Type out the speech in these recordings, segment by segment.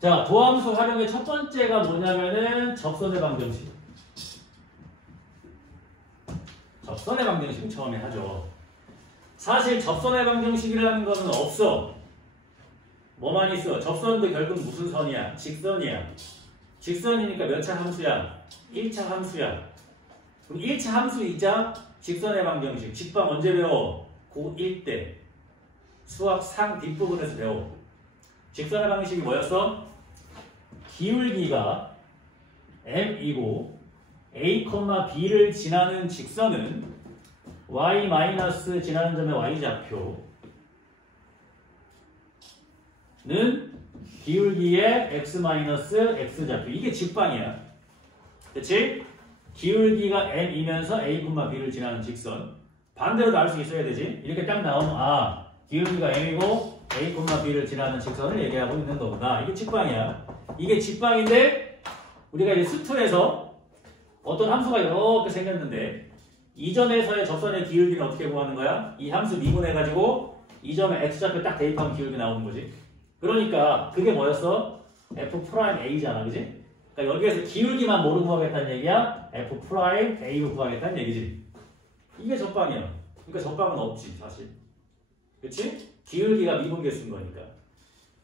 자, 도함수 활용의 첫 번째가 뭐냐면은 접선의 방정식. 접선의 방정식을 처음에 하죠. 사실 접선의 방정식이라는 거는 없어. 뭐만 있어? 접선도 결국 무슨 선이야? 직선이야. 직선이니까 몇 차 함수야? 1차 함수야. 그럼 1차 함수이자 직선의 방정식. 직방 언제 배워? 고1 때. 수학 상 뒷부분에서 배워. 직선의 방정식이 뭐였어? 기울기가 m이고 a, b를 지나는 직선은 y 마이너스 지나는 점의 y좌표는 기울기의 x 마이너스 x좌표. 이게 직방이야. 그치? 기울기가 m이면서 a, b를 지나는 직선. 반대로도 알 수 있어야 되지. 이렇게 딱 나오면 아, 기울기가 m이고 a, b를 지나는 직선을 얘기하고 있는 거구나. 이게 직방이야. 이게 직방인데 우리가 이제 수투에서 어떤 함수가 이렇게 생겼는데 이 점에서의 접선의 기울기는 어떻게 구하는 거야? 이 함수 미분해가지고 이 점에 x좌표 딱 대입하면 기울기 나오는 거지. 그러니까 그게 뭐였어? f'A잖아, 그지? 그러니까 여기에서 기울기만 뭐로 구하겠다는 얘기야? f'A로 구하겠다는 얘기지. 이게 접방이야. 그러니까 접방은 없지, 사실. 그치? 기울기가 미분계수인 거니까.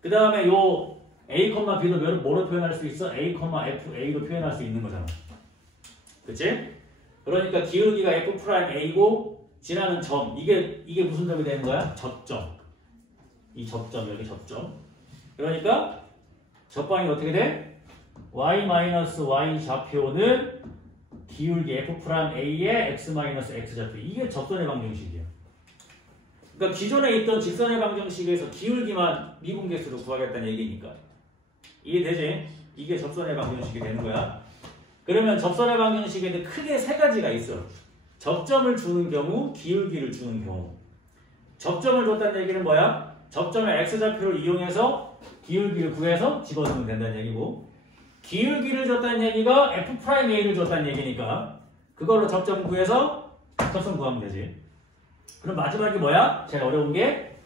그 다음에 요 A, B는 뭐로 표현할 수 있어? A, FA로 표현할 수 있는 거잖아. 그치? 그러니까 기울기가 F'A고 지나는 점. 이게 무슨 점이 되는 거야? 접점. 이 접점, 여기 접점. 그러니까 접방이 어떻게 돼? Y-Y 좌표는 기울기 F'A의 X-X좌표. 이게 접선의 방정식이야. 그러니까 기존에 있던 직선의 방정식에서 기울기만 미분계수로 구하겠다는 얘기니까. 이해되지? 이게 접선의 방정식이 되는 거야. 그러면 접선의 방정식에는 크게 세 가지가 있어. 접점을 주는 경우, 기울기를 주는 경우. 접점을 줬다는 얘기는 뭐야? 접점의 x좌표를 이용해서 기울기를 구해서 집어넣으면 된다는 얘기고, 기울기를 줬다는 얘기가 f'A를 줬다는 얘기니까 그걸로 접점 구해서 접선 구하면 되지. 그럼 마지막이 뭐야? 제일 어려운 게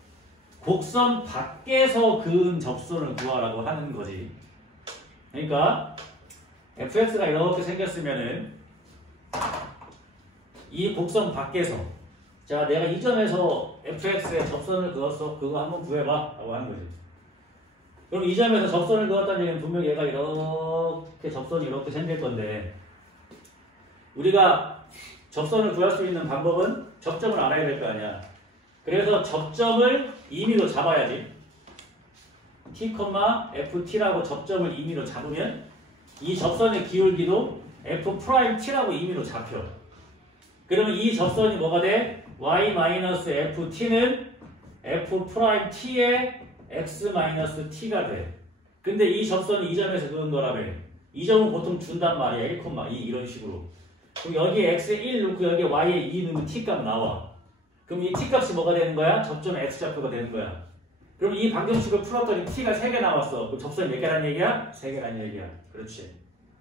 곡선 밖에서 그은 접선을 구하라고 하는 거지. 그러니까 fx가 이렇게 생겼으면은 이 곡선 밖에서 자, 내가 이 점에서 fx에 접선을 그었어. 그거 한번 구해봐 라고 하는 거지. 그럼 이 점에서 접선을 그었다는 얘기는 분명히 얘가 이렇게 접선이 이렇게 생길 건데 우리가 접선을 구할 수 있는 방법은 접점을 알아야 될 거 아니야. 그래서 접점을 임의로 잡아야지. t, ft라고 접점을 임의로 잡으면 이 접선의 기울기도 f't라고 임의로 잡혀. 그러면 이 접선이 뭐가 돼? y-ft는 f't의 x-t가 돼. 근데 이 접선이 이 점에서 그은 거라며. 이 점은 보통 준단 말이야. 1, 2 이런 식으로. 그럼 여기에 x에 1 넣고 여기에 y에 2 넣으면 t값 나와. 그럼 이 t값이 뭐가 되는 거야? 접점의 x좌표가 되는 거야. 그럼 이 방정식을 풀었더니 t가 3개 나왔어. 그럼 접선이 몇 개란 얘기야? 3개란 얘기야. 그렇지.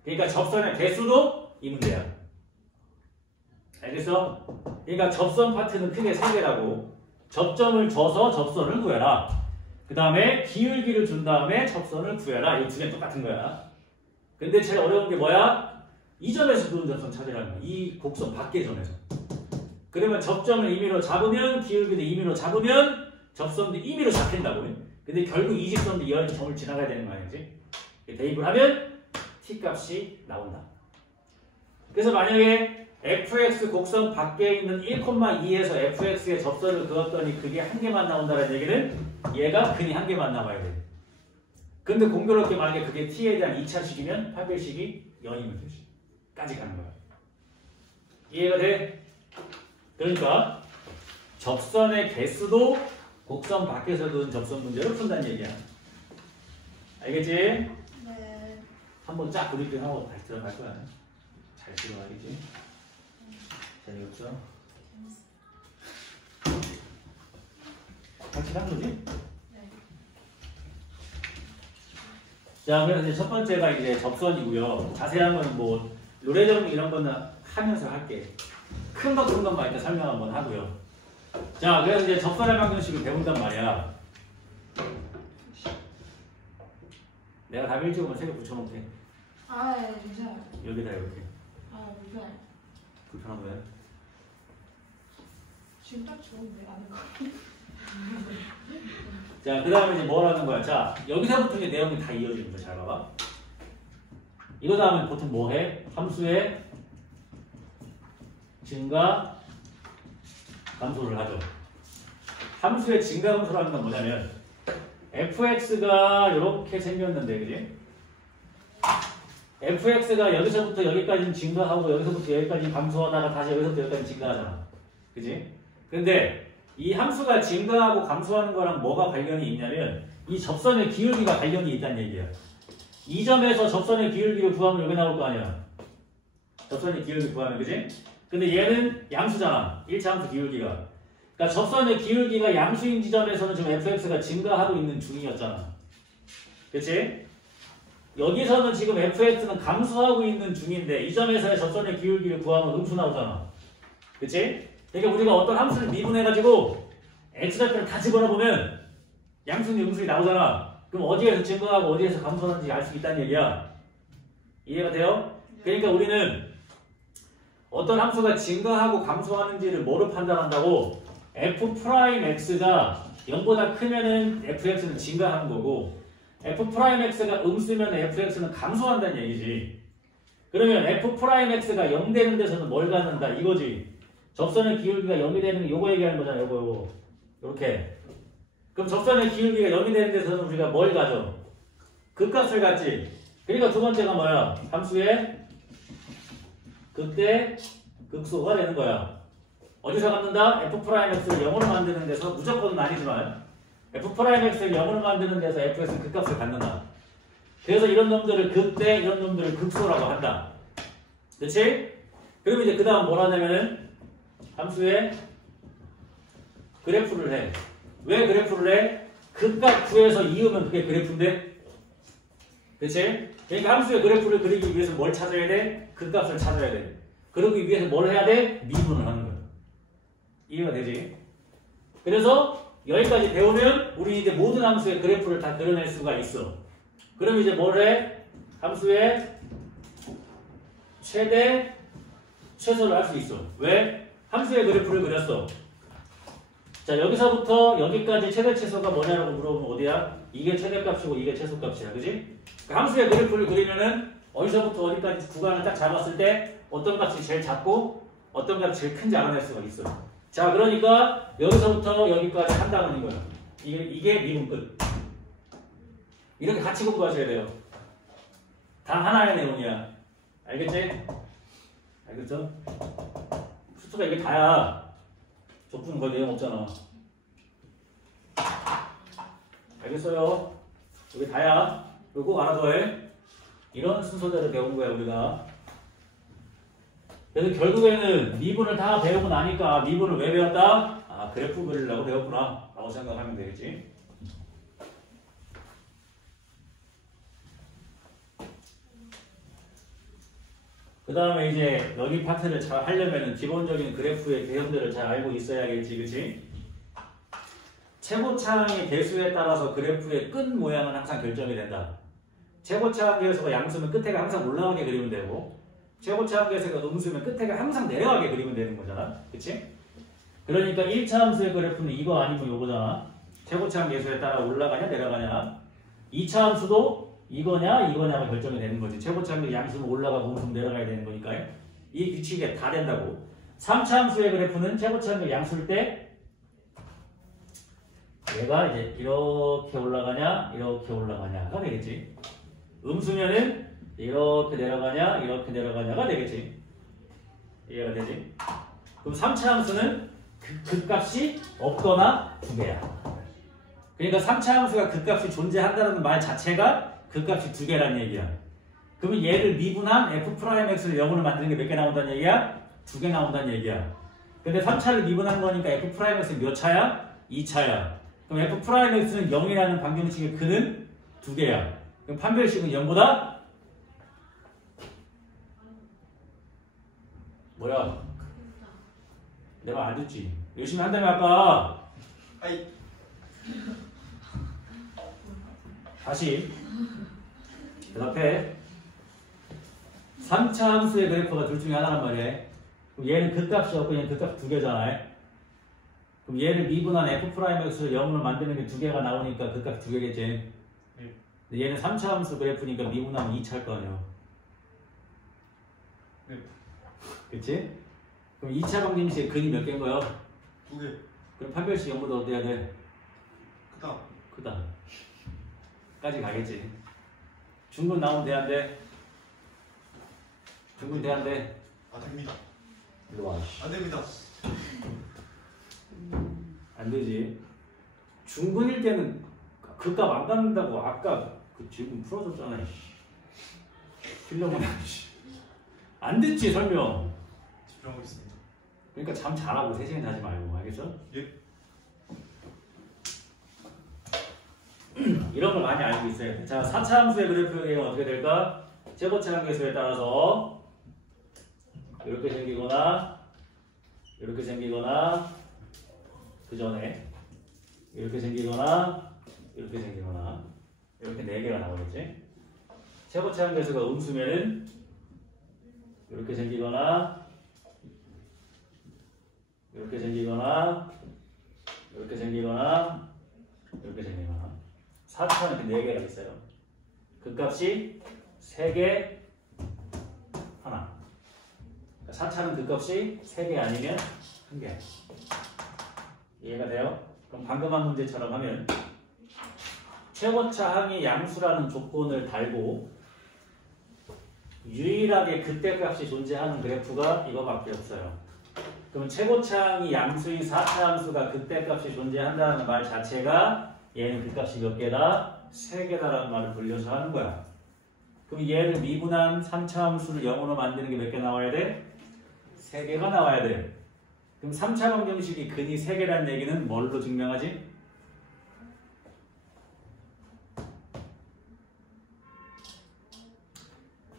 그러니까 접선의 개수도 이 문제야. 알겠어? 그러니까 접선 파트는 크게 3개라고. 접점을 줘서 접선을 구해라. 그 다음에 기울기를 준 다음에 접선을 구해라. 이 두 개는 똑같은 거야. 근데 제일 어려운 게 뭐야? 이 점에서 그은 접선 찾으라는 거야. 이 곡선 밖의 점에서. 그러면 접점을 임의로 잡으면 기울기도 임의로 잡으면 접선도 임의로 잡힌다고. 근데 결국 이 직선도 이 점을 지나가야 되는 거 아니지? 대입을 하면 t값이 나온다. 그래서 만약에 fx 곡선 밖에 있는 1,2에서 fx의 접선을 그었더니 그게 한 개만 나온다는 얘기는 얘가 근이 한 개만 나와야 돼. 근데 공교롭게 만약에 그게 t에 대한 2차식이면 판별식이 0이면 되지. 까지 가는 거야. 이해가 돼? 그러니까 접선의 개수도 곡선 밖에서 그은 접선 문제로 푼다는 얘기야. 알겠지? 네. 한번 쫙 브리핑 하고 다시 들어갈 거야. 잘 들어가야지. 재미없어? 확실한 거지? 네. 자, 그래서 이제 첫 번째가 이제 접선이고요. 자세한 거는 뭐 노래 정리 이런 거는 하면서 할게. 큰 것만 일단 설명 한번 하고요. 자, 그래서 이제 접선의 방정식을 배운단 말이야. 내가 답 일찍 오면 3개 붙여놓게. 아, 예, 괜찮아요. 여기다 이렇게. 아, 불편해요. 불편한 거야? 지금 딱 좋은데, 아는 거. 자, 그 다음에 이제 뭘 하는 거야? 자, 여기서부터 이제 내용이 다 이어지는 거야. 잘 봐봐. 이거 다음에 보통 뭐 해? 함수의 증가, 감소를 하죠. 함수의 증가, 감소를 하는 건 뭐냐면 fx가 이렇게 생겼는데, 그지? fx가 여기서부터 여기까지는 증가하고 여기서부터 여기까지 감소하다가 다시 여기서부터 여기까지 증가하잖아. 그지? 근데 이 함수가 증가하고 감소하는 거랑 뭐가 관련이 있냐면 이 접선의 기울기가 관련이 있다는 얘기야. 이 점에서 접선의 기울기를 구하면 여기 나올 거 아니야. 접선의 기울기 구하면, 그지? 근데 얘는 양수잖아. 1차 함수 기울기가. 그러니까 접선의 기울기가 양수인 지점에서는 지금 fx가 증가하고 있는 중이었잖아. 그치? 여기서는 지금 fx는 감소하고 있는 중인데 이 점에서의 접선의 기울기를 구하면 음수 나오잖아. 그치? 그러니까 우리가 어떤 함수를 미분해가지고 x좌표를 다 집어넣어보면 양수는 음수이 나오잖아. 그럼 어디에서 증가하고 어디에서 감소하는지 알 수 있다는 얘기야. 이해가 돼요? 그러니까 우리는 어떤 함수가 증가하고 감소하는지를 뭐로 판단한다고? f'x가 0보다 크면은 fx는 증가하는 거고 f'x가 음수면 fx는 감소한다는 얘기지. 그러면 f'x가 0 되는 데서는 뭘 갖는다 이거지. 접선의 기울기가 0이 되는 게 요거 얘기하는 거잖아. 요거 요렇게. 그럼 접선의 기울기가 0이 되는 데서는 우리가 뭘 가져? 극값을 갖지. 그러니까 두 번째가 뭐야? 함수의 극대 극소가 되는 거야. 어디서 갖는다? f'x를 0으로 만드는 데서 무조건은 아니지만 f'x를 0으로 만드는 데서 fx는 극값을 갖는다. 그래서 이런 놈들을 극대, 이런 놈들을 극소라고 한다. 그렇지? 그럼 이제 그 다음 뭘 하냐면은 함수의 그래프를 해. 왜 그래프를 해? 극값 구해서 이으면 그게 그래프인데? 그치? 그러니까 함수의 그래프를 그리기 위해서 뭘 찾아야 돼? 극값을 찾아야 돼. 그러기 위해서 뭘 해야 돼? 미분을 하는 거야. 이해가 되지? 그래서 여기까지 배우면 우리 이제 모든 함수의 그래프를 다 그려낼 수가 있어. 그럼 이제 뭘 해? 함수의 최대, 최소를 할 수 있어. 왜? 함수의 그래프를 그렸어. 자, 여기서부터 여기까지 최대 최소가 뭐냐라고 물어보면 어디야? 이게 최대값이고 이게 최소값이야. 그지? 그러니까 함수의 그래프를 그리면은 어디서부터 어디까지 구간을 딱 잡았을 때 어떤 값이 제일 작고 어떤 값이 제일 큰지 알아낼 수가 있어. 자, 그러니까 여기서부터 여기까지 한다는 거야. 이게 미분 끝. 이렇게 같이 공부하셔야 돼요. 다 하나의 내용이야. 알겠지? 알겠죠? 수트가 이게 다야. 좁은 거 내용 없잖아. 알겠어요? 이게 다야. 이거 꼭 알아둬야 해. 이런 순서대로 배운 거야, 우리가. 그래서 결국에는 미분을 다 배우고 나니까 미분을 왜 배웠다? 아, 그래프 그리려고 배웠구나. 라고 생각하면 되겠지. 그 다음에 이제 여기 파트를 잘 하려면은 기본적인 그래프의 개념들을 잘 알고 있어야겠지, 그치? 최고차항의 개수에 따라서 그래프의 끝 모양은 항상 결정이 된다. 최고차항 개수가 양수면 끝에가 항상 올라가게 그리면 되고, 최고차항 개수가 음수면 끝에가 항상 내려가게 그리면 되는 거잖아, 그치? 그러니까 1차 함수의 그래프는 이거 아니면 이거잖아. 최고차항 개수에 따라 올라가냐 내려가냐. 2차 함수도 이거냐 이거냐가 결정이 되는 거지. 최고차항 양수는 올라가고 음수는 내려가야 되는 거니까 이 규칙이 다 된다고. 3차 함수의 그래프는 최고차항 양수일 때 얘가 이제 이렇게 올라가냐 이렇게 올라가냐가 되겠지. 음수면은 이렇게 내려가냐 이렇게 내려가냐가 되겠지. 이해가 되지? 그럼 3차 함수는 극값이 없거나 2개야. 그러니까 3차 함수가 극값이 존재한다는 말 자체가 극값이 2개라는 얘기야. 그러면 얘를 미분한 f'x를 0으로 만드는 게 몇 개 나온다는 얘기야? 2개 나온다는 얘기야. 근데 3차를 미분한 거니까 f'x는 몇 차야? 2차야. 그럼 f'x는 0이라는 방정식의 근은 2개야. 그럼 판별식은 0보다 뭐야? 내 말 안 듣지? 열심히 한다며 아까. 아이. 다시 대답해. 3차 함수의 그래프가 둘 중에 하나란 말이야. 그럼 얘는 극값이 없고 얘는 극값 두 개잖아요. 그럼 얘를 미분한 F'X를 0으로 만드는 게 두 개가 나오니까 극값 두 개겠지. 네. 근데 얘는 3차 함수 그래프니까 미분하면 2차일 거 아니야. 네. 그치? 그럼 2차 방정식의 근이 몇 개인 거야? 2개. 그럼 판별식 0보다 어때야 돼? 크다. 크다. 까지 가겠지. 중근 나오면 돼, 안 돼? 중근 돼, 안 돼? 아 됩니다. 이리 와. 안 됩니다. 안 되지. 중근일 때는 그값 안 갖는다고 아까 그 질문 풀어줬잖아. 필러문 안 됐지 설명. 집중하고 있습니다. 그러니까 잠 잘하고 3시간 자지 말고 알겠어? 예. 이런 걸 많이 알고 있어야 돼. 자, 4차 함수의 그래프의 경우 어떻게 될까? 최고차 함수에 따라서 이렇게 생기거나 이렇게 생기거나 그 전에 이렇게 생기거나 이렇게 생기거나 이렇게 4개가 나오겠지? 최고차 함수가 음수면은 이렇게 생기거나 이렇게 생기거나 이렇게 생기거나 이렇게 생기거나 4차는 이렇게 4개가 있어요. 그 값이 3개 하나. 4차는 그 값이 3개 아니면 1개. 이해가 돼요? 그럼 방금 한 문제처럼 하면 최고차 항이 양수라는 조건을 달고 유일하게 그때 값이 존재하는 그래프가 이거밖에 없어요. 그럼 최고차 항이 양수인 4차 함수가 그때 값이 존재한다는 말 자체가 얘는 그 값이 몇 개다? 3개다라는 말을 돌려서 하는 거야. 그럼 얘를 미분한 3차 함수를 0으로 만드는 게 몇 개 나와야 돼? 3개가 나와야 돼. 그럼 3차 방정식이 근이 3개라는 얘기는 뭘로 증명하지?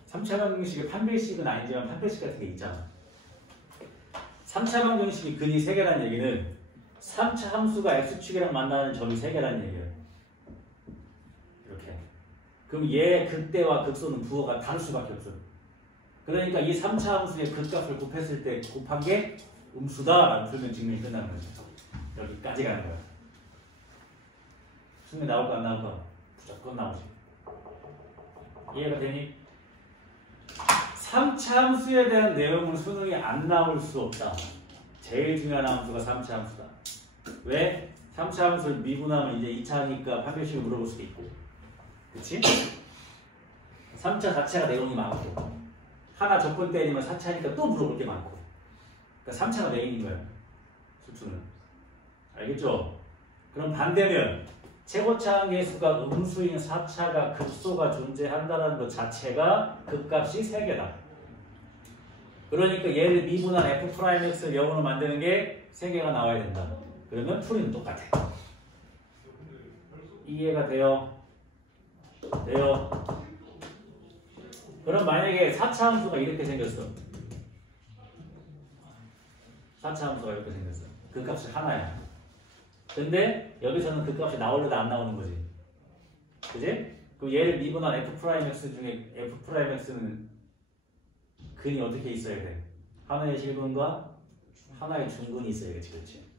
삼차 방정식의 판별식은 아니지만 판별식 같은 게 있잖아. 3차 방정식이 근이 3개라는 얘기는 3차 함수가 x축이랑 만나는 점이 3개라는 얘기예요. 이렇게. 그럼 얘 극대와 극소는 부호가 다를 수밖에 없어. 그러니까 이 3차 함수의 극값을 곱했을 때 곱한 게 음수다라고 풀면 증명이 끝나는 거죠. 여기까지 가는 거야. 수능에 나올까 안 나올까? 무조건 나오지. 이해가 되니? 3차 함수에 대한 내용은 수능에 안 나올 수 없다. 제일 중요한 함수가 3차 함수다. 왜? 3차 함수를 미분하면 이제 2차니까 판별식을 물어볼 수도 있고. 그치? 3차 자체가 내용이 많고 하나 적분 때리면 4차니까 또 물어볼 게 많고 그러니까 3차가 메인인 거야. 수투는. 알겠죠? 그럼 반대면 최고차 항의 수가 음수인 4차가 극소가 존재한다는 것 자체가 극값이 3개다. 그러니까 얘를 미분한 F'X를 0으로 만드는 게 3개가 나와야 된다. 그러면 풀이는 똑같아. 이해가 돼요? 돼요? 그럼 만약에 4차 함수가 이렇게 생겼어. 4차 함수가 이렇게 생겼어. 그 값이 하나야. 근데 여기서는 그 값이 나오려다 안 나오는 거지. 그지? 그럼 얘를 미분한 F'X 중에 F'X는 근이 어떻게 있어야 돼? 하나의 실근과 하나의 중근이 있어야겠지. 그렇지?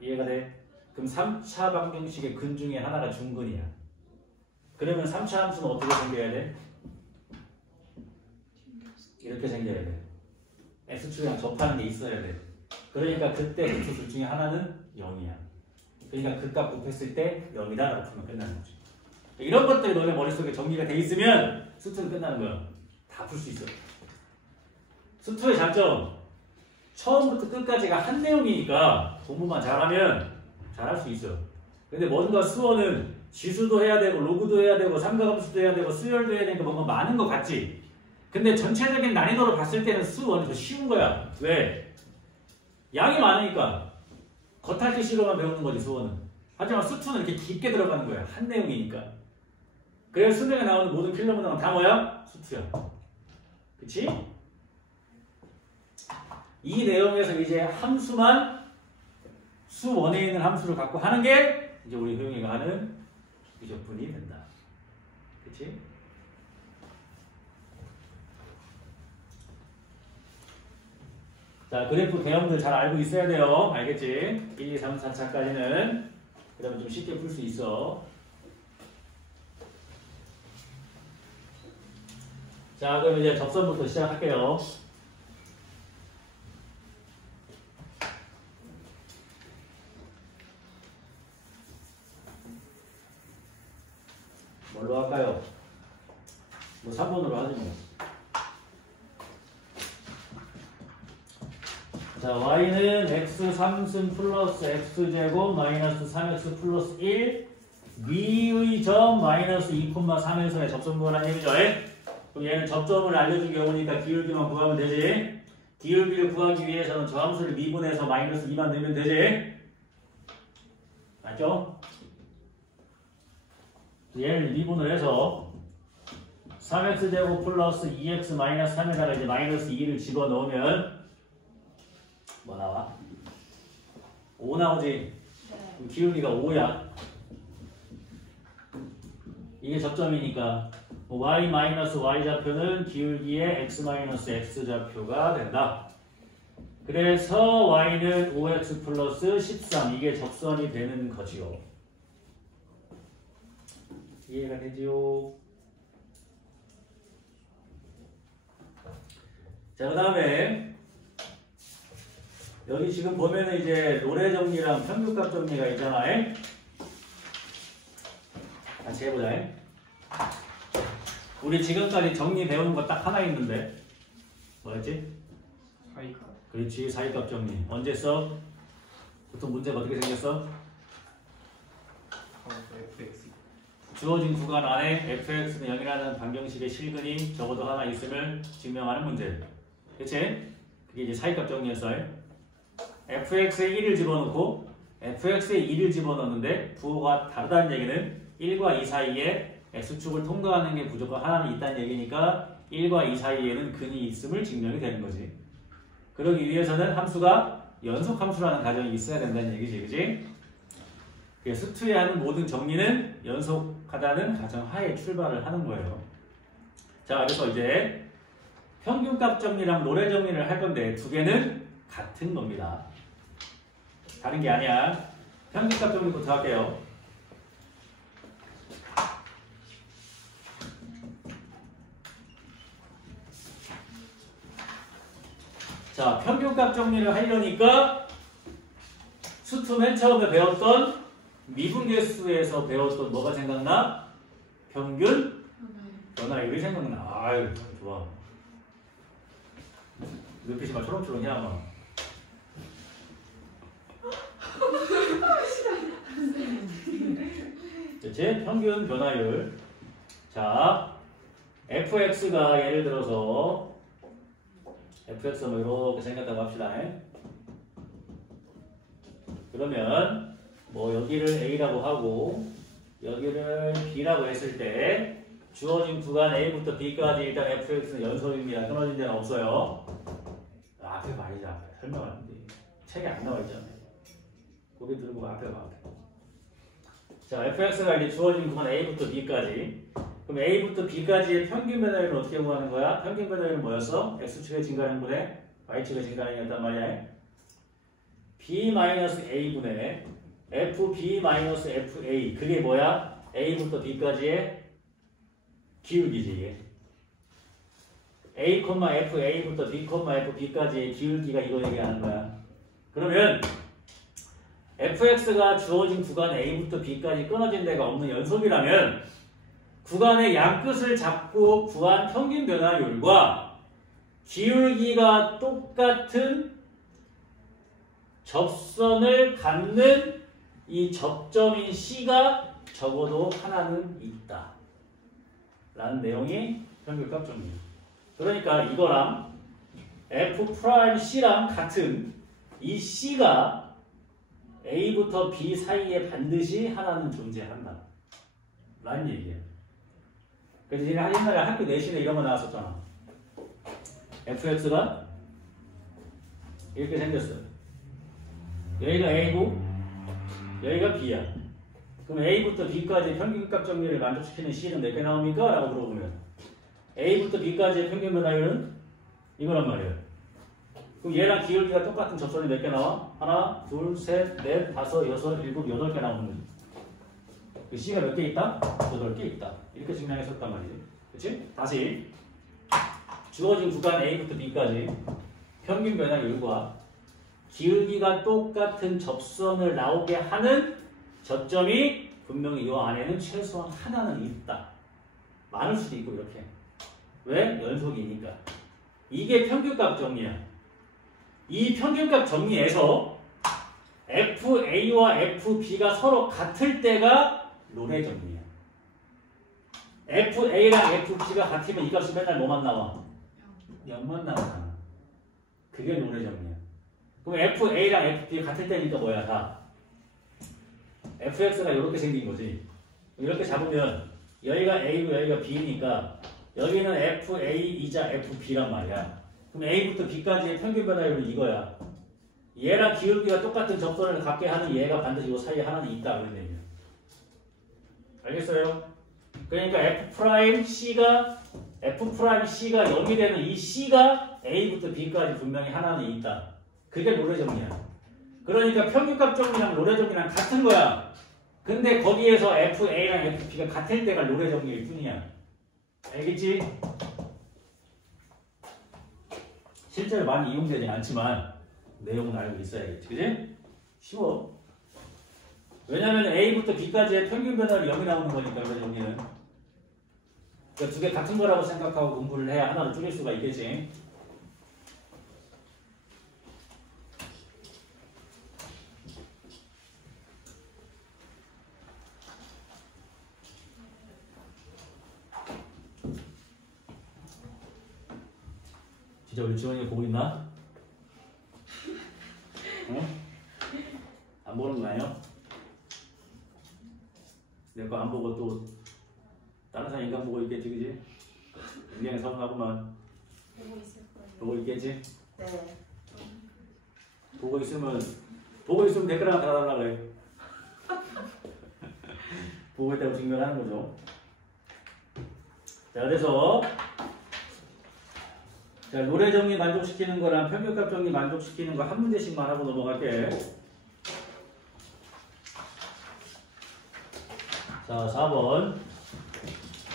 이해가 돼? 그럼 3차 방정식의 근 중에 하나가 중근이야. 그러면 3차 함수는 어떻게 생겨야 돼? 이렇게 생겨야 돼. X축이랑 접하는 게 있어야 돼. 그러니까 그때 극소 둘 중에 하나는 0이야. 그러니까 그 값 곱했을 때 0이다 라고 풀면 끝나는 거지. 이런 것들이 너네 머릿속에 정리가 돼 있으면 수투는 끝나는 거야. 다 풀 수 있어. 수투의 장점 처음부터 끝까지가 한 내용이니까 공부만 잘하면 잘할 수 있어. 근데 뭔가 수어는 지수도 해야 되고 로그도 해야 되고 삼각함수도 해야 되고 수열도 해야 되니까 뭔가 많은 것 같지. 근데 전체적인 난이도로 봤을 때는 수원이 더 쉬운 거야. 왜? 양이 많으니까 겉핥기 식으로만 배우는 거지 수원은. 하지만 수투는 이렇게 깊게 들어가는 거야. 한 내용이니까. 그래서 수능에 나오는 모든 필러 문항은 다 뭐야? 수투야. 그치? 이 내용에서 이제 함수만 수원에 있는 함수를 갖고 하는 게 이제 우리 효영이가 하는 비접분이 된다. 그치? 자, 그래프 개념들 잘 알고 있어야 돼요. 알겠지? 1, 2, 3, 4차까지는. 그러면 좀 쉽게 풀 수 있어. 자, 그럼 이제 접선부터 시작할게요. 뭘로 할까요? 뭐 3번으로 하지 뭐. 자, y는 x 3승 플러스 x제곱 마이너스 3x 플러스 1 위의 점 마이너스 2,3에서의 접선부라는 얘기죠. 그럼 얘는 접점을 알려준 경우니까 기울기만 구하면 되지. 기울기를 구하기 위해서는 저 함수를 미분해서 마이너스 2만 넣으면 되지. 맞죠? 얘를 미분을 해서 3x제곱 플러스 2x 마이너스 3에다가 이제 마이너스 2를 집어넣으면 뭐 나와? 5 나오지? 네. 그럼 기울기가 5야. 이게 접점이니까 y 마이너스 y 좌표는 기울기의 x 마이너스 x 좌표가 된다. 그래서 y는 5x 플러스 13 이게 접선이 되는 거지요. 이해가 되지요? 자, 그 다음에 여기 지금 보면은 이제 노래 정리랑 평균값 정리가 있잖아요. 같이 해보자. 우리 지금까지 정리 배우는 거 딱 하나 있는데 뭐였지? 사이가. 그렇지, 사이값 정리. 언제 써? 보통 문제가 어떻게 생겼어? fx. 주어진 구간 안에 fx는 0이라는 방정식의 실근이 적어도 하나 있음을 증명하는 문제. 그치? 그게 이제 사이값 정리였어요. fx에 1을 집어넣고 fx에 2를 집어넣는데 부호가 다르다는 얘기는 1과 2 사이에 x축을 통과하는 게 무조건 하나는 있다는 얘기니까 1과 2 사이에는 근이 있음을 증명이 되는 거지. 그러기 위해서는 함수가 연속함수라는 가정이 있어야 된다는 얘기지. 그치? 수투에 하는 모든 정리는 연속하다는 가정하에 출발을 하는 거예요. 자, 그래서 이제 평균값 정리랑 노래 정리를 할 건데 두 개는 같은 겁니다. 다른 게 아니야. 평균값 정리부터 할게요. 자, 평균값 정리를 하려니까 수투 맨 처음에 배웠던 미분계수에서 배웠던 뭐가 생각나? 평균 변화율이 생각나. 아유, 좋아. 눈빛이 막 초롱초롱해 아마. 그치? 평균 변화율. 자, fx가 예를 들어서 fx가 뭐 이렇게 생겼다고 합시다. 그러면 뭐 여기를 a라고 하고 여기를 b라고 했을 때 주어진 구간 a부터 b까지 일단 fx는 연속입니다. 끊어진 데는 없어요. 앞에 말이죠. 앞에 설명하는데 책에 안 나와 있잖아요. 고개 들고 앞에 봐. 자, fx가 이제 주어진 구간 a부터 b까지. 그럼 a부터 b까지의 평균 변화율은 어떻게 구하는 거야? 평균 변화율은 뭐였어? x축의 증가량분의 y축의 증가량이었단 말이야. b-a분의 fb-fa 그게 뭐야? a부터 b까지의 기울기지 이게. a, f, a부터 b, f, b까지의 기울기가 이거 얘기하는 거야. 그러면 fx가 주어진 구간 a부터 b까지 끊어진 데가 없는 연속이라면 구간의 양끝을 잡고 구한 평균 변화율과 기울기가 똑같은 접선을 갖는 이 접점인 C가 적어도 하나는 있다. 라는 내용이 평균값 정리. 그러니까 이거랑 F'C랑 같은 이 C가 A부터 B 사이에 반드시 하나는 존재한다. 라는 얘기예요. 그래서 옛날에 학교 내신에 이런 거 나왔었잖아. fx가 이렇게 생겼어. 여기가 a고 여기가 b야. 그럼 a부터 b까지 평균값 정리를 만족시키는 c는 몇 개 나옵니까? 라고 물어보면 a부터 b까지의 평균 변화율은 이거란 말이에요. 그럼 얘랑 기울기가 똑같은 접선이 몇 개 나와? 하나, 둘, 셋, 넷, 다섯, 여섯, 일곱, 여덟 개 나오는 거지. 그 C가 몇 개 있다? 8개 있다. 이렇게 증명했었단 말이지. 그치? 다시 주어진 구간 A부터 B까지 평균 변화율과 기울기가 똑같은 접선을 나오게 하는 저점이 분명히 이 안에는 최소한 하나는 있다. 많을 수도 있고 이렇게. 왜? 연속이니까. 이게 평균값 정리야. 이 평균값 정리에서 FA와 FB가 서로 같을 때가 롤의 정리야. FA랑 FB가 같으면 이 값이 맨날 뭐만 나와? 0만 나오잖아. 그게 롤의 정리야. 그럼 FA랑 FB가 같을 때니까 뭐야? 다 FX가 이렇게 생긴 거지. 이렇게 잡으면 여기가 A고 여기가 B니까 여기는 FA이자 FB란 말이야. 그럼 A부터 B까지의 평균 변화율은 이거야. 얘랑 기울기가 똑같은 접선을 갖게 하는 얘가 반드시 이 사이에 하나는 있다. 그런 얘기야. 알겠어요? 그러니까 F'C가 0이 되는 이 C가 A부터 B까지 분명히 하나는 있다. 그게 롤의 정리야. 그러니까 평균값 정리랑 롤의 정리랑 같은 거야. 근데 거기에서 FA랑 FB가 같을 때가 롤의 정리일 뿐이야. 알겠지? 실제로 많이 이용되진 않지만 내용은 알고 있어야겠지. 그지? 쉬워. 왜냐면 A부터 B까지의 평균 변화를 0이 나오는 거니까 롤의 정리는. 그러니까 두 개 같은 거라고 생각하고 공부를 해야 하나를 줄일 수가 있겠지. 진짜 우리 지원이가 보고 있나? 응? 안 보는 거 아니야? 내 거 안 보고 또 다른 사람 인간 보고 있겠지, 그지? 인간이 서운하구만. 보고 있을 거예요. 보고 있겠지? 네. 보고 있으면 댓글 하나 달아달라 그래. 보고 있다고 증명하는 거죠. 자, 그래서 자, 노래 정리 만족시키는 거랑 평균값 정리 만족시키는 거 한 문제씩만 하고 넘어갈게. 자, 4번.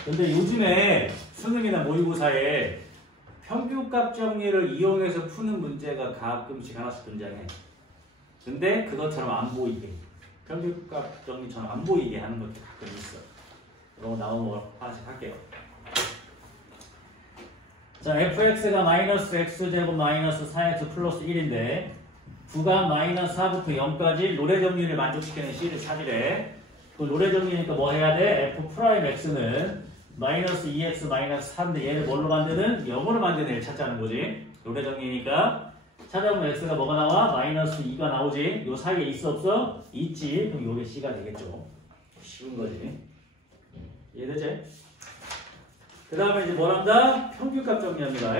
근데 요즘에 수능이나 모의고사에 평균값 정리를 이용해서 푸는 문제가 가끔씩 하나씩 등장해. 근데 그것처럼 안 보이게, 평균값 정리처럼 안 보이게 하는 것도 가끔 있어. 이거 나오는 거 하나씩 할게요. 자, fx가 마이너스 x제곱 마이너스 4x 플러스 1인데 구간 마이너스 4부터 0까지 롤의 정리를 만족시키는 C를 찾으래. 그 롤의 정리니까 뭐 해야 돼? f'x는 마이너스 2x 마이너스 4인데 얘를 뭘로 만드는? 0으로 만드는 애를 찾자는 거지. 롤의 정리니까 찾아보면 x가 뭐가 나와? 마이너스 2가 나오지. 요 사이에 있어 없어? 있지. 그럼 요게 C가 되겠죠. 쉬운 거지. 이해되지? 그 다음에 이제 뭘 한다? 평균값 정리합니다.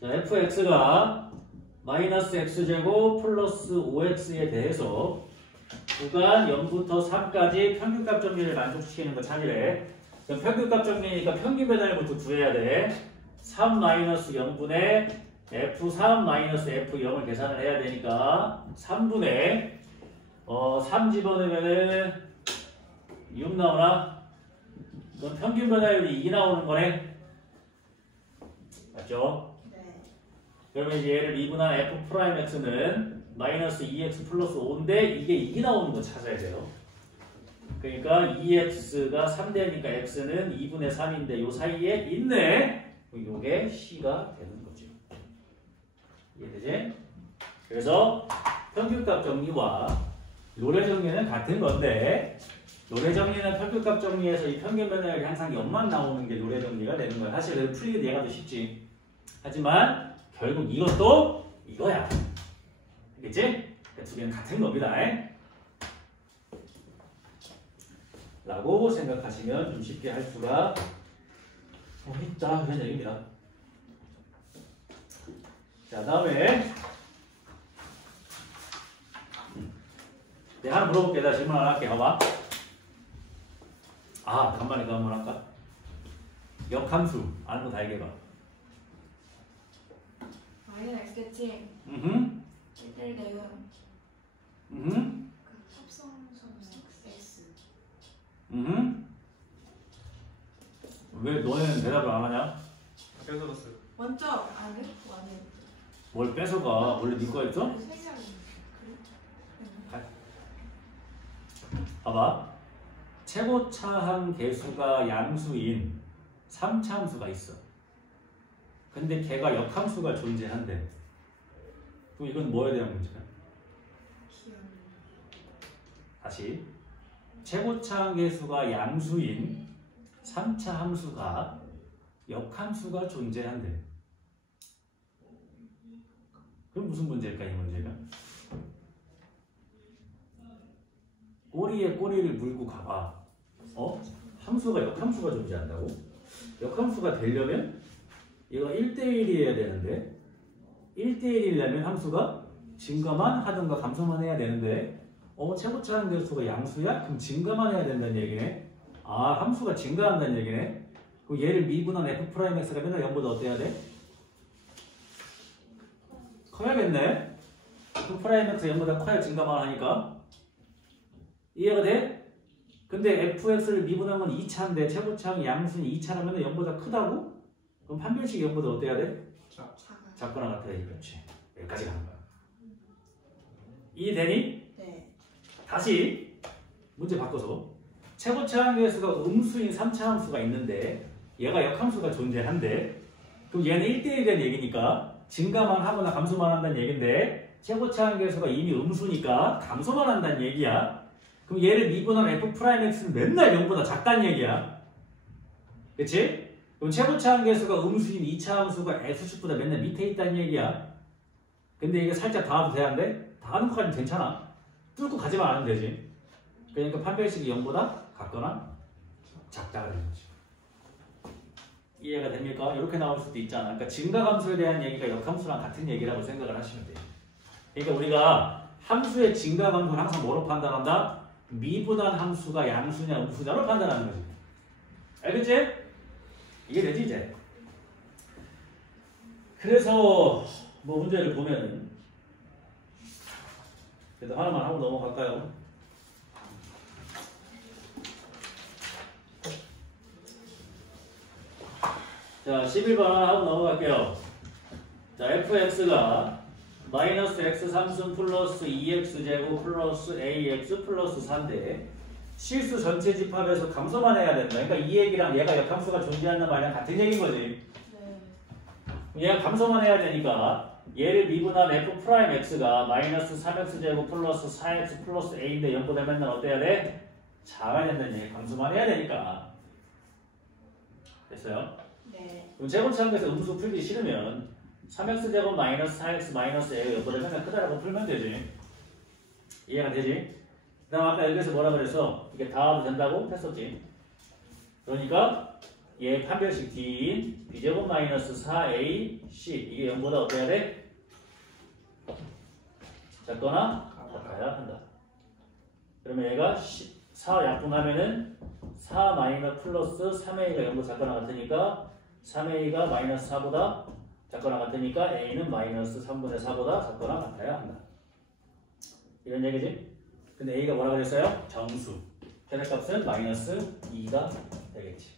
자, fx가 마이너스 x제곱 플러스 5x에 대해서 구간 0부터 3까지 평균값 정리를 만족시키는 거 찾으래. 그럼 평균값 정리니까 평균 변화율부터 구해야 돼. 3 마이너스 0분의 f3 마이너스 f0을 계산을 해야 되니까 3분의 3 집어넣으면은 6 나오나? 그럼 평균 변화율이 2 나오는 거네. 맞죠? 네. 그러면 이제 얘를 미분한 f'x는 마이너스 2x 플러스 5인데 이게 2 나오는 거 찾아야 돼요. 그러니까 2x가 3되니까 x는 2분의 3인데 요 사이에 있네. 요게 C가 되는 거죠. 이해되지? 그래서 평균값 정리와 롤의 정리는 같은 건데 롤의 정리는 평균값 정리에서 이 평균 변화율이 항상 0만 나오는 게 롤의 정리가 되는 거야. 사실 풀리기도 얘가 더 쉽지. 하지만 결국 이것도 이거야. 알겠지? 두 개는 같은 겁니다. 라고 생각하시면 좀 쉽게 할 수가 있다. 그런 얘기입니다. 자, 다음에 내가 하나 물어볼게. 나 질문 하나 할게. 봐봐. 간만에 그거 한번 할까? 역함수 아는 거 다 얘기해봐. 마이너스 x 대칭 음. 1 대응 음. 그 합성선 x 왜 너는 대답을 안 하냐? 뺏어갔어요. 먼저 안 해? 그거 아니에요. 뭘 뺏어가? 원래 네 거였어? 세 개가 그래? 봐봐. 최고차항 개수가 양수인 3차함수가 있어. 근데 걔가 역함수가 존재한대. 그럼 이건 뭐에 대한 문제야? 기억. 다시. 최고차항 개수가 양수인 3차 함수가 역함수가 존재한대. 그럼 무슨 문제일까, 이 문제가? 꼬리에 꼬리를 물고 가봐. 함수가 역함수가 존재한다고? 역함수가 되려면 얘가 1대1이어야 되는데 1대1이려면 함수가 증가만 하든가 감소만 해야 되는데 최고차항 개수가 양수야? 그럼 증가만 해야 된다는 얘기네. 아, 함수가 증가한다는 얘기네. 그럼 얘를 미분한 f'x가 맨날 0보다 어때야 돼? 커야겠네. f'x 0보다 커야 증가만 하니까. 이해가 돼? 근데 fx를 미분한 건 2차인데 최고차항 양수는 2차라면 0보다 크다고? 그럼 판별식이 0보다 어때야 돼? 작아. 작거나 같아야지. 그렇지. 여기까지 가는 거야. 이해되니? 네. 다시 문제 바꿔서 최고차항 개수가 음수인 3차 함수가 있는데 얘가 역함수가 존재한대. 그럼 얘는 1대1이라는 얘기니까 증가만 하거나 감소만 한다는 얘긴데 최고차항 개수가 이미 음수니까 감소만 한다는 얘기야. 그럼 얘를 미분한 f'x는 맨날 0보다 작다는 얘기야. 그치? 그럼 최고차항 개수가 음수인 2차 함수가 x축보다 맨날 밑에 있다는 얘기야. 근데 이게 살짝 닿아도 돼야한데 닿는 것까지는 괜찮아. 뚫고 가지만 않으면 되지. 그러니까 판별식이 0보다 같거나 작다가 되는 거지. 이해가 됩니까? 이렇게 나올 수도 있잖아. 그러니까 증가함수에 대한 얘기가 역함수랑 같은 얘기라고 생각을 하시면 돼요. 그러니까 우리가 함수의 증가함수를 항상 뭐로 판단한다? 미분한 함수가 양수냐 음수냐로 판단하는 거지. 알겠지? 이게 되지 이제. 그래서 뭐 문제를 보면은 그래도 하나만 하고 넘어갈까요? 자, 11번 하나 하고 넘어갈게요. 자, fx가 마이너스 x 3승 플러스 2x제곱 플러스 ax 플러스 4인데 실수 전체 집합에서 감소만 해야 된다. 그러니까 이 얘기랑 얘가 역함수가 존재하는 말이랑 같은 얘기인 거지. 네. 얘가 감소만 해야 되니까 얘를 미분한 f'x가 마이너스 3x제곱 플러스 4x 플러스 a인데 0보다 맨날 어때야 돼? 작아야 된다는 얘기. 감소만 해야 되니까. 됐어요? 네. 그럼 제곱차항에서 음수 풀기 싫으면 3x제곱 마이너스 4x 마이너스 a가 0보다 맨날 크다라고 풀면 되지. 이해가 되지? 그 다음 아까 여기서 뭐라 그랬어? 이게 다 된다고 했었지. 그러니까 얘 판별식 D인 b제곱 마이너스 4ac 이게 0보다 어때야 돼? 작거나 같아야 한다. 그러면 얘가 4 약분하면은 4 마이너스 플러스 3a가 0보다 작거나 같으니까 3a가 마이너스 4보다 작거나 같으니까 a는 마이너스 3분의 4보다 작거나 같아야 한다. 이런 얘기지? 근데 a가 뭐라 그랬어요? 정수. 최대값은 마이너스 2가 되겠지.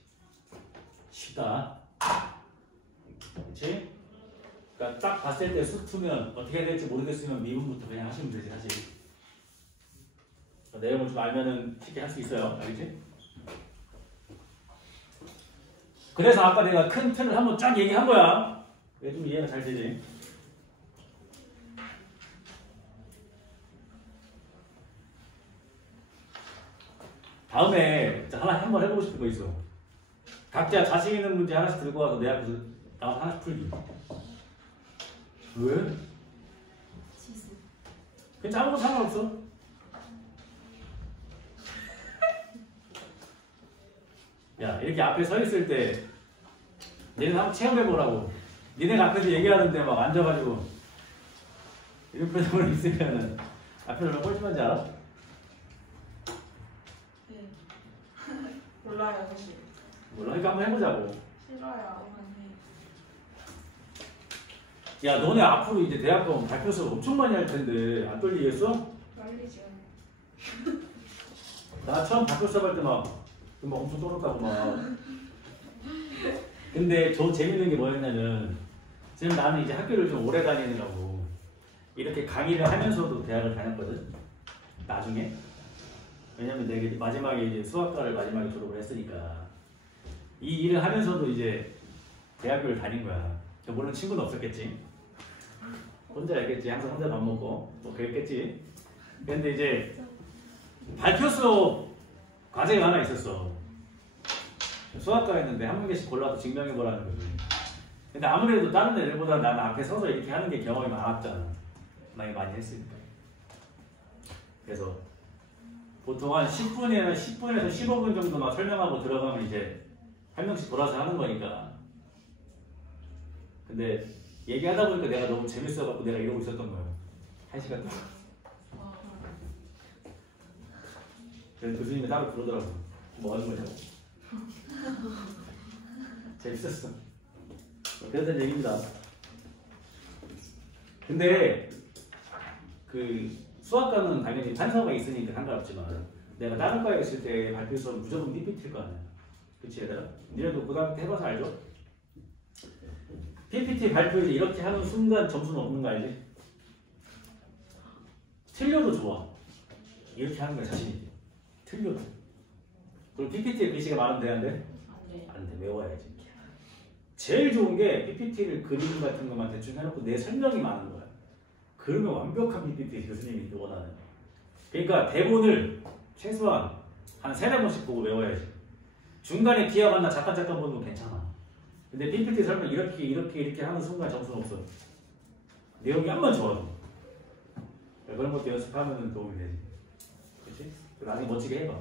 쉽다. 그렇지? 그러니까 딱 봤을 때 수투면 어떻게 해야 될지 모르겠으면 미분부터 그냥 하시면 되지 사실. 내용을 좀 알면은 쉽게 할 수 있어요. 알겠지? 그래서 아까 내가 큰 틀을 한번 쫙 얘기한 거야. 왜 좀 이해가 잘 되지? 다음에 하나 한번 해보고 싶은 거 있어. 각자 자신 있는 문제 하나씩 들고 와서 내 앞에서 나와서 하나씩 풀기. 왜? 지수. 괜찮아, 아무것도 상관없어. 야, 이렇게 앞에 서 있을 때 얘는 한번 체험해보라고. 니네가 앞에서 얘기하는데 막 앉아가지고 이런 표정으로 있으면은 앞에 얼마나 꼴찌만지 알아? 네. 몰라요 사실. 몰라, 그러니까 한번 해보자고. 싫어요. 아니. 야 너네 앞으로 이제 대학 가면 발표 수업 엄청 많이 할 텐데 안 떨리겠어? 빨리죠. 나 처음 발표 수업 할 때 막 엄청 떨었다고 막. 근데 저 재밌는 게 뭐였냐면 지금 나는 이제 학교를 좀 오래 다니느라고 이렇게 강의를 하면서도 대학을 다녔거든. 나중에. 왜냐면 내가 마지막에 이제 수학과를 마지막에 졸업을 했으니까 이 일을 하면서도 이제 대학교를 다닌 거야. 물론 친구는 없었겠지. 혼자 알겠지. 항상 혼자 밥 먹고 뭐 그랬겠지. 근데 이제 발표 수업 과제가 하나 있었어. 수학과였는데 한 문제씩 골라서 증명해보라는 거지. 근데 아무래도 다른 애들보다 나는 앞에 서서 이렇게 하는 게 경험이 많았잖아. 많이 했으니까. 그래서 보통 한 10분에서 15분 정도만 설명하고 들어가면 이제 한 명씩 돌아서 하는 거니까. 근데 얘기하다 보니까 내가 너무 재밌어갖고 내가 이러고 있었던 거야. 1시간 동안. 그래서 교수님이 따로 그러더라고. 뭐 하는 거냐고. 재밌었어. 그랬던 얘기입니다. 근데 그 수학과는 당연히 판서가 있으니까 상관없지만 내가 다른 과에 있을 때 발표 수업은 무조건 PPT일 거 아니야. 그치 얘들아? 니네도 고등학교 때 해봐서 알죠? PPT 발표를 이렇게 하는 순간 점수는 없는 거 알지? 틀려도 좋아. 이렇게 하는 거야 자신이. 틀려도. 그리고 PPT에 글씨가 많으면 돼, 안 돼? 안 돼. 외워야지. 제일 좋은 게 PPT를 그림 같은 것만 대충 해놓고 내 설명이 많은 거야. 그러면 완벽한 PPT 교수님이 원하는. 그러니까 대본을 최소한 한 3-4번씩 보고 외워야지. 중간에 기억 안 나 잠깐 보는 건 괜찮아. 근데 PPT 설명 이렇게 하는 순간 점수는 없어. 내용이 한번 좋아도. 그런 것도 연습하면 도움이 되지. 그렇지? 나중에 멋지게 해봐.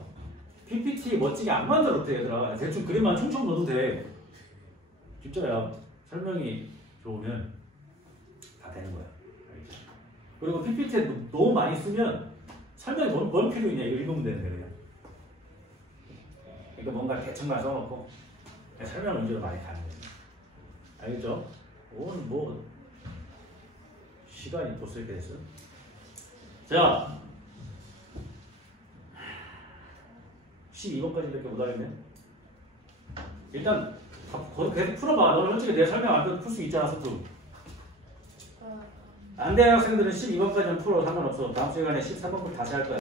PPT 멋지게 안 만들어도 돼 얘들아. 대충 그림만 총총 넣어도 돼. 진짜야. 설명이 좋으면 다 되는 거야. 알겠지? 그리고 PPT에 너무 많이 쓰면 설명이 뭔 필요 있냐. 이거 읽으면 되는데 그냥. 그러니까 뭔가 대충만 써놓고 설명 문제로 많이 가는 거야. 알겠죠? 오늘 뭐 시간이 벌써 이렇게 됐어. 자 12번까지 이렇게 못 하겠네. 일단 계속 풀어봐. 너는 솔직히 내 설명 안 돼도 풀 수 있잖아. 속도. 안 되는 학생들은 12번까지는 풀어. 상관없어. 다음 시간에 13번부터 다시 할 거야.